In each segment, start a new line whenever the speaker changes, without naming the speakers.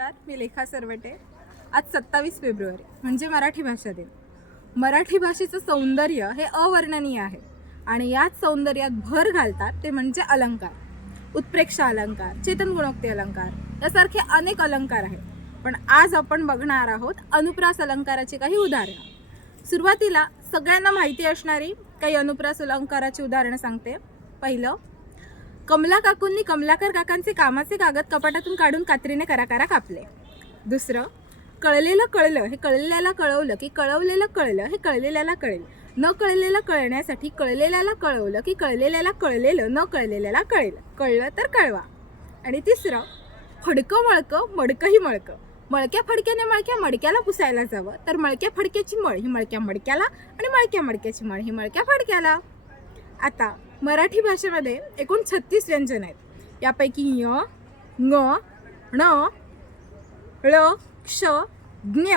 नमस्कार मी लेखा सरवटे आज सत्तावीस फेब्रुवारी म्हणजे मराठी भाषा दिन मराठी भाषेचं सौंदर्य हे अवर्णनीय आहे आणि याच सौंदर्यात भर घालतात ते म्हणजे अलंकार उत्प्रेक्षा अलंकार चेतन गुणोक्ती अलंकार यासारखे अनेक अलंकार आहेत पण आज आपण बघणार आहोत अनुप्रास अलंकाराची काही उदाहरणं सुरुवातीला सगळ्यांना माहिती असणारी काही अनुप्रास अलंकाराची उदाहरणं सांगते पहिलं कमला काकूंनी कमलाकर काकांचे कामाचे कागद कपाटातून काढून कात्रीने कराकारा कापले दुसरं कळलेलं कळलं हे कळलेल्याला कळवलं की कळवलेलं कळलं हे कळलेल्याला कळेल न कळलेलं कळण्यासाठी कळलेल्याला कळवलं की कळलेल्याला कळलेलं न कळलेल्याला कळेल कळलं तर कळवा आणि तिसरं फडकं मळकं मडकंही मळकं मळक्या फडक्याने मळक्या मडक्याला पुसायला जावं तर मळक्या फडक्याची मळ ही मळक्या मडक्याला आणि मळक्या मडक्याची मळ ही मळक्या फडक्याला आता मराठी भाषेमध्ये एकूण छत्तीस व्यंजन आहेत यापैकी य ङ ण ळ क्ष ज्ञ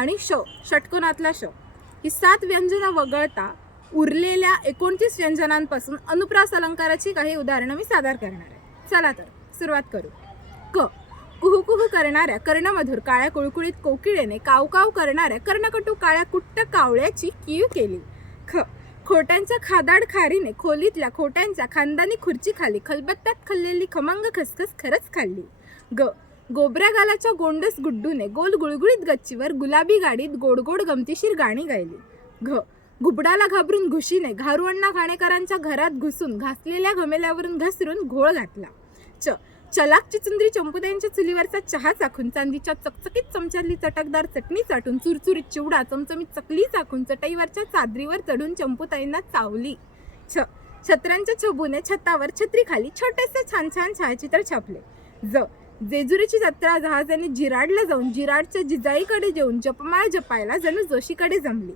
आणि श षटकोनातला श ही सात व्यंजनं वगळता उरलेल्या एकोणतीस व्यंजनांपासून अनुप्रास अलंकाराची काही उदाहरणं मी सादर करणार आहे चला तर सुरुवात करू क कुहू करणाऱ्या कर्णमधूर काळ्या कुळकुळीत कोकिळेने कावकाव करणाऱ्या कर्णकटू काळ्या कुट्ट कावळ्याची कीव केली ख खोट्यांचा खादाड खारीने खोलीतल्या खोट्यांच्या खांदानी खुर्ची खाली खलबत्त्यात खाल्लेली खमंग खसखस खरंच खाल्ली ग गोबऱ्या गालाच्या गोंडस गुड्डूने गोल गुळगुळीत गच्चीवर गुलाबी गाडीत गोडगोड गमतीशीर गाणी गायली घ घुबडाला घाबरून घुशीने घारुअण्णा घाणेकरांच्या घरात घुसून घासलेल्या घमेल्यावरून घसरून घोळ घातला च चलाक चिचुंद्री चंपुद्यांच्या चुलीवरचा चहा चाखून चांदीच्या चकचकीत चमच्यातली चटकदार चटणी चाटून चुरचुरीत चिवडा चमचमीत चकली चाखून चटईवरच्या चादरीवर चढून चंपुताईंना चावली छ छत्रांच्या छबूने छतावर छत्रीखाली छोटेसे छान छान छायाचित्र छापले ज जेजुरीची जत्रा जहाजाने जिराडला जाऊन जिराडच्या जिजाईकडे जेऊन जपमाळ जपायला जणू जोशीकडे जमली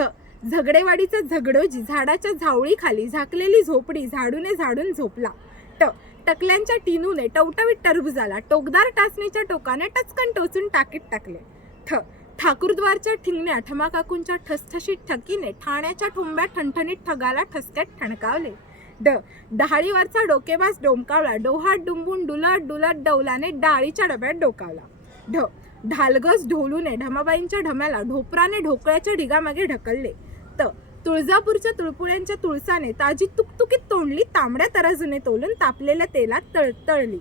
झ झगडेवाडीचा झगडोजी झाडाच्या झावळीखाली झाकलेली झोपडी झाडूने झाडून झोपला ट टकल्यांच्या टिनूने टवटवीत टरबू झाला टोकदार टाचणीच्या टोकाने टचकन टोचून टाकीत टाकले ठ ठाकूरद्वारच्या ठिंगण्या ठमाकाकूंच्या ठसठशीत ठकीने ठाण्याच्या ठोंब्या ठणठणीत ठगाला ठसक्यात ठणकावले ड डहाळीवरचा डोकेबाज डोमकावला डोहात डुंबून डुलट डुलत डौलाने डाळीच्या डब्यात डोकावला ढ ढालगस ढोलूने ढमाबाईंच्या ढम्याला ढोपराने ढोकळ्याच्या ढिगामागे ढकलले त तुळजापूरच्या तुळपुळ्यांच्या तुळसाने ताजी तुकतुकीत तोंडली तांबड्या तराजूने तोलून तापलेल्या तेलात तळ तळली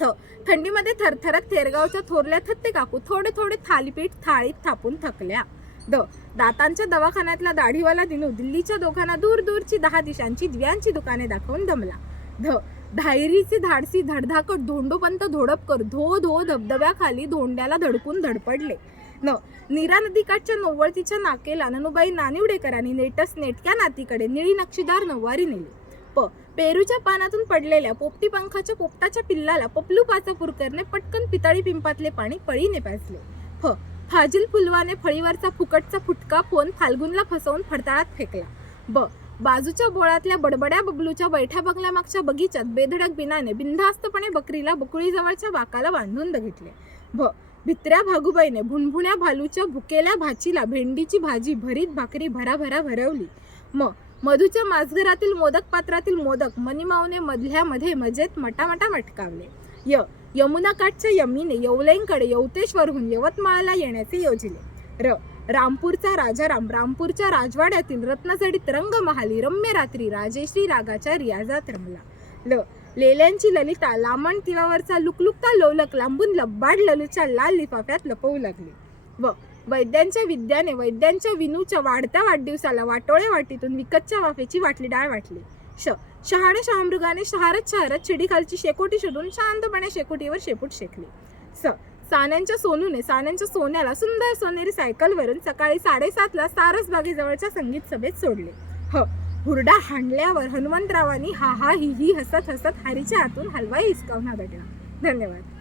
थ थंडीमध्ये थरथरत थेरगावच्या थोरल्या थत्ते काकू थोडे थोडे थालीपीठ थाळीत थापून थकल्या द दातांच्या दवाखान्यातला दाढीवाला दिनू दिल्लीच्या दोघांना दूर दूरची दहा दिशांची द्व्यांची दुकाने दाखवून दमला ध धायरीची धाडसी धडधाकट धोंडोपंत कर धो धो धबधब्याखाली धोंड्याला धडकून धडपडले न नीरा नदीकाठच्या नोवळतीच्या नाकेला ननुबाई नानिवडेकरांनी नेटस नेटक्या नातीकडे निळी नक्षीदार नववारी नेली प पेरूच्या पानातून पडलेल्या पोपटी पंखाच्या पोपटाच्या पिल्लाला पपलू पाचापूरकरने पटकन पितळी पिंपातले पाणी पळीने पाचले फ फाजिल फुलवाने फळीवरचा फुकटचा फुटका फोन फाल्गुनला फसवून फडताळात फेकला ब बाजूच्या बोळातल्या बडबड्या बबलूच्या बैठ्या बंगल्यामागच्या बगीच्यात बेधडक बिनाने बिनधास्तपणे बकरीला बकुळीजवळच्या बाकाला बांधून बघितले भ भित्र्या भागुबाईने भुणभुण्या भालूच्या भुकेल्या भाचीला भेंडीची भाजी भरीत भाकरी भराभरा भरवली म मधूच्या माजघरातील मोदक पात्रातील मोदक मनीमाऊने मधल्यामध्ये मजेत मटामटा मटकावले य यमुनाकाठच्या यमीने यवलईंकडे यवतेश्वरहून यवतमाळला येण्याचे योजले र रामपूरचा राजाराम रामपूरच्या राजवाड्यातील रत्नाजडीत रंगमहाली रम्य रात्री राजेश्री रागाच्या रियाजात रमला ल लेल्यांची ललिता लामण तिरावरचा लुकलुकता लोलक लांबून लब्बाड ललूच्या लाल लिफाफ्यात लपवू लागली व वैद्यांच्या विद्याने वैद्यांच्या विनूच्या वाढत्या वाढदिवसाला वाटोळे वाटीतून विकतच्या वाफेची वाटली डाळ वाटली श शहाणे शहामृगाने शहारत शहरात शिडीखालची शेकोटी शोधून शांतपणे शेकोटीवर शेपूट शेकली स सान्यांच्या सोनूने सान्यांच्या सोन्याला सुंदर सोनेरी सायकलवरून सकाळी साडेसातला बागेजवळच्या संगीत सभेत सोडले ह हुरडा हाणल्यावर हनुमंतरावांनी हा हा ही ही हसत हसत हरीच्या हातून हलवाई हिसकावून धन्यवाद